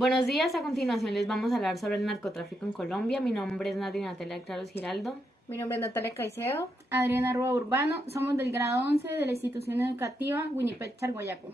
Buenos días, a continuación les vamos a hablar sobre el narcotráfico en Colombia. Mi nombre es Natalia Claros Giraldo. Mi nombre es Natalia Caicedo. Adriana Rúa Urbano, somos del grado 11 de la institución educativa Winnipeg Charguayaco.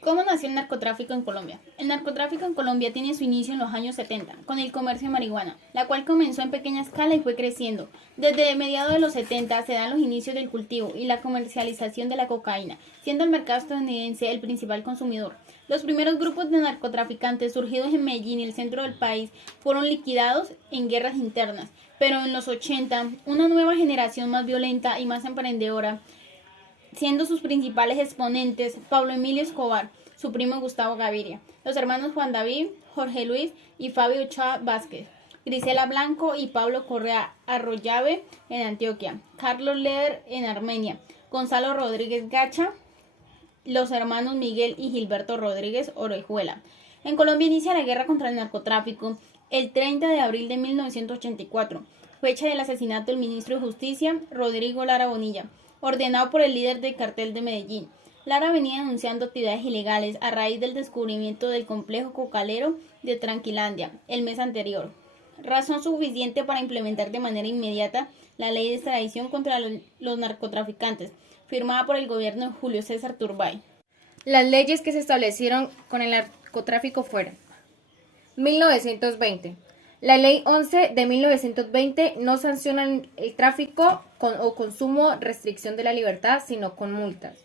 ¿Cómo nació el narcotráfico en Colombia? El narcotráfico en Colombia tiene su inicio en los años 70, con el comercio de marihuana, la cual comenzó en pequeña escala y fue creciendo. Desde mediados de los 70 se dan los inicios del cultivo y la comercialización de la cocaína, siendo el mercado estadounidense el principal consumidor. Los primeros grupos de narcotraficantes surgidos en Medellín y el centro del país fueron liquidados en guerras internas, pero en los 80 una nueva generación más violenta y más emprendedora, siendo sus principales exponentes Pablo Emilio Escobar, su primo Gustavo Gaviria, los hermanos Juan David, Jorge Luis y Fabio Ochoa Vázquez, Grisela Blanco y Pablo Correa Arroyave en Antioquia, Carlos Leder en Armenia, Gonzalo Rodríguez Gacha, los hermanos Miguel y Gilberto Rodríguez Orejuela. En Colombia inicia la guerra contra el narcotráfico el 30 de abril de 1984, fecha del asesinato del ministro de Justicia, Rodrigo Lara Bonilla, ordenado por el líder del cartel de Medellín. Lara venía denunciando actividades ilegales a raíz del descubrimiento del complejo cocalero de Tranquilandia el mes anterior. Razón suficiente para implementar de manera inmediata la ley de extradición contra los narcotraficantes, firmada por el gobierno de Julio César Turbay. Las leyes que se establecieron con el narcotráfico fueron 1920. La Ley 11 de 1920 no sanciona el tráfico o consumo, restricción de la libertad, sino con multas.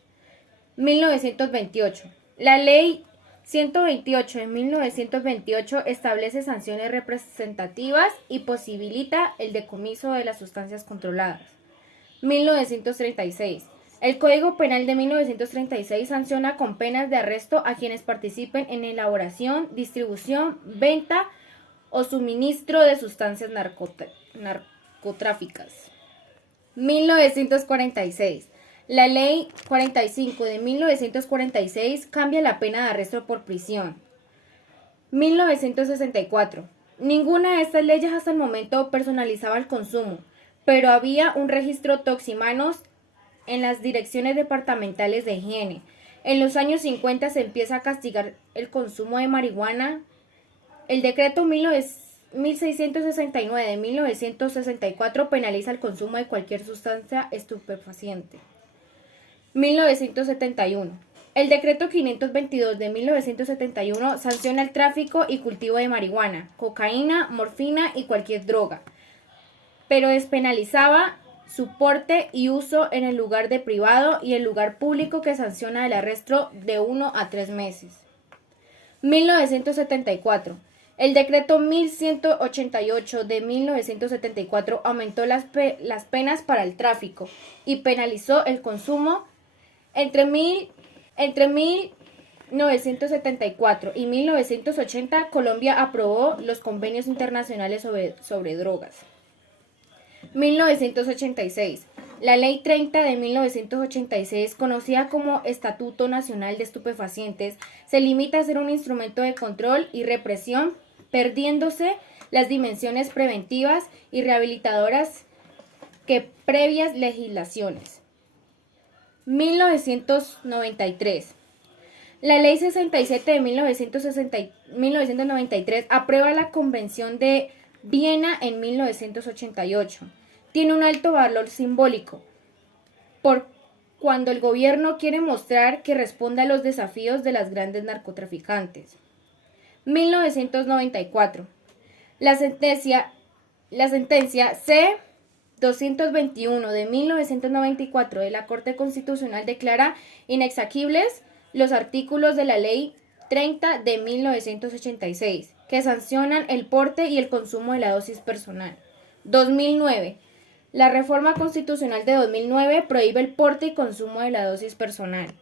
1928. La Ley 128 de 1928 establece sanciones representativas y posibilita el decomiso de las sustancias controladas. 1936. El Código Penal de 1936 sanciona con penas de arresto a quienes participen en elaboración, distribución, venta o suministro de sustancias narcotráficas. 1946. La Ley 45 de 1946 cambia la pena de arresto por prisión. 1964. Ninguna de estas leyes hasta el momento personalizaba el consumo, pero había un registro toximanos en las direcciones departamentales de higiene. En los años 50 se empieza a castigar el consumo de marihuana. El decreto 1669 de 1964 penaliza el consumo de cualquier sustancia estupefaciente. 1971. El decreto 522 de 1971 sanciona el tráfico y cultivo de marihuana, cocaína, morfina y cualquier droga, pero despenalizaba su porte y uso en el lugar de privado y el lugar público, que sanciona el arresto de 1 a 3 meses. 1974. El decreto 1188 de 1974 aumentó las penas para el tráfico y penalizó el consumo. Entre 1974 y 1980, Colombia aprobó los convenios internacionales sobre drogas. 1986. La Ley 30 de 1986, conocida como Estatuto Nacional de Estupefacientes, se limita a ser un instrumento de control y represión, perdiéndose las dimensiones preventivas y rehabilitadoras que previas legislaciones. 1993. La Ley 67 de 1993 aprueba la Convención de Viena en 1988. Tiene un alto valor simbólico por cuando el gobierno quiere mostrar que responde a los desafíos de las grandes narcotraficantes. 1994. La sentencia C-221 de 1994 de la Corte Constitucional declara inexequibles los artículos de la Ley 30 de 1986 que sancionan el porte y el consumo de la dosis personal. 2009. La reforma constitucional de 2009 prohíbe el porte y consumo de la dosis personal.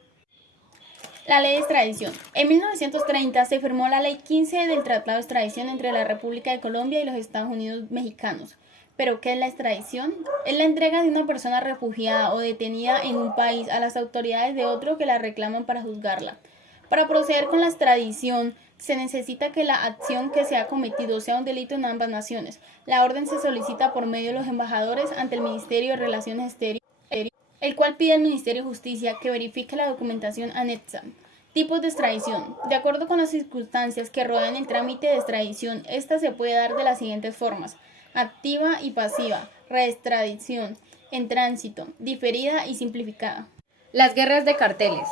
La ley de extradición. En 1930 se firmó la Ley 15 del Tratado de Extradición entre la República de Colombia y los Estados Unidos mexicanos. ¿Pero qué es la extradición? Es la entrega de una persona refugiada o detenida en un país a las autoridades de otro que la reclaman para juzgarla. Para proceder con la extradición, se necesita que la acción que se ha cometido sea un delito en ambas naciones. La orden se solicita por medio de los embajadores ante el Ministerio de Relaciones Exteriores, el cual pide al Ministerio de Justicia que verifique la documentación anexa. Tipos de extradición. De acuerdo con las circunstancias que rodean el trámite de extradición, esta se puede dar de las siguientes formas: activa y pasiva, reextradición, en tránsito, diferida y simplificada. Las guerras de carteles.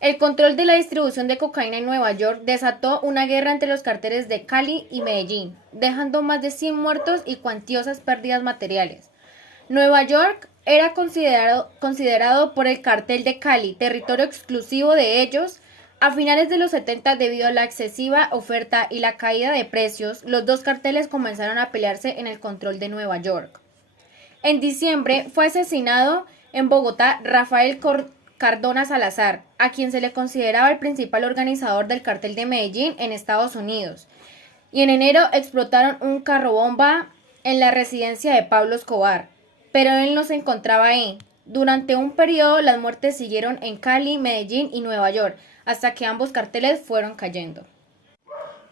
El control de la distribución de cocaína en Nueva York desató una guerra entre los carteles de Cali y Medellín, dejando más de 100 muertos y cuantiosas pérdidas materiales. Nueva York era considerado por el cartel de Cali territorio exclusivo de ellos. A finales de los 70, debido a la excesiva oferta y la caída de precios, los dos carteles comenzaron a pelearse en el control de Nueva York. En diciembre fue asesinado en Bogotá Rafael Cardona Salazar, a quien se le consideraba el principal organizador del cartel de Medellín en Estados Unidos. Y en enero explotaron un carrobomba en la residencia de Pablo Escobar, pero él no se encontraba ahí. Durante un periodo las muertes siguieron en Cali, Medellín y Nueva York, hasta que ambos carteles fueron cayendo.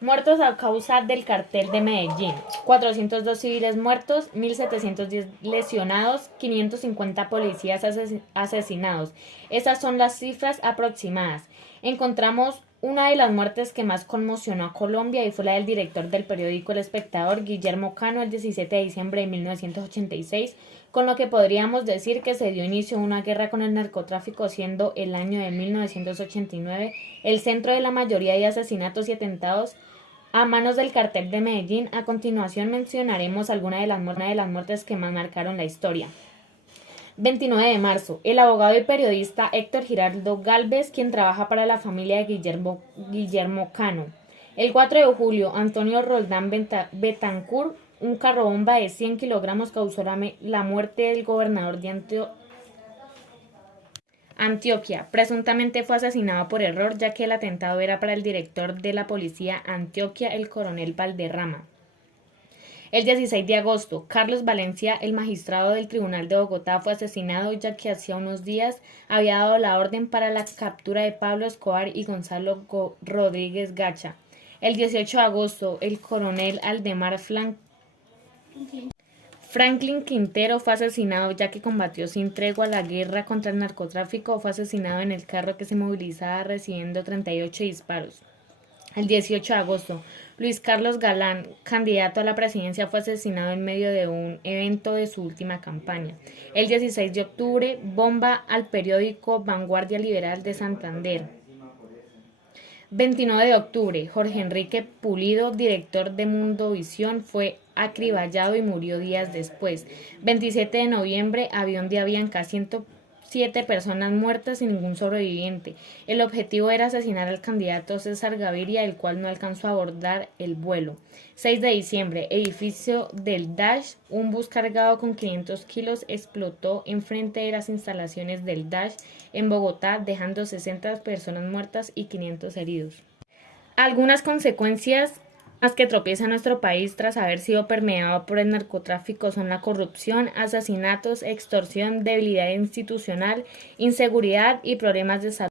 Muertos a causa del cartel de Medellín: 402 civiles muertos, 1.710 lesionados, 550 policías asesinados. Esas son las cifras aproximadas. Encontramos una de las muertes que más conmocionó a Colombia y fue la del director del periódico El Espectador, Guillermo Cano, el 17 de diciembre de 1986, con lo que podríamos decir que se dio inicio a una guerra con el narcotráfico, siendo el año de 1989 el centro de la mayoría de asesinatos y atentados a manos del cartel de Medellín. A continuación mencionaremos algunas de las muertes que más marcaron la historia. 29 de marzo, el abogado y periodista Héctor Giraldo Gálvez, quien trabaja para la familia de Guillermo Cano. El 4 de julio, Antonio Roldán Betancourt, un carrobomba de 100 kilogramos causó la muerte del gobernador de Antioquia. Presuntamente fue asesinado por error, ya que el atentado era para el director de la policía Antioquia, el coronel Valderrama. El 16 de agosto, Carlos Valencia, el magistrado del Tribunal de Bogotá, fue asesinado, ya que hacía unos días había dado la orden para la captura de Pablo Escobar y Gonzalo Rodríguez Gacha. El 18 de agosto, el coronel Aldemar Franklin Quintero fue asesinado, ya que combatió sin tregua la guerra contra el narcotráfico. Fue asesinado en el carro que se movilizaba, recibiendo 38 disparos. El 18 de agosto, Luis Carlos Galán, candidato a la presidencia, fue asesinado en medio de un evento de su última campaña. El 16 de octubre, bomba al periódico Vanguardia Liberal de Santander. 29 de octubre, Jorge Enrique Pulido, director de Mundovisión, fue acribillado y murió días después. 27 de noviembre, avión de Avianca, 107 personas muertas y ningún sobreviviente. El objetivo era asesinar al candidato César Gaviria, el cual no alcanzó a abordar el vuelo. 6 de diciembre, edificio del Dash, un bus cargado con 500 kilos explotó enfrente de las instalaciones del Dash en Bogotá, dejando 60 personas muertas y 500 heridos. Algunas consecuencias las que tropieza nuestro país tras haber sido permeado por el narcotráfico son la corrupción, asesinatos, extorsión, debilidad institucional, inseguridad y problemas de salud.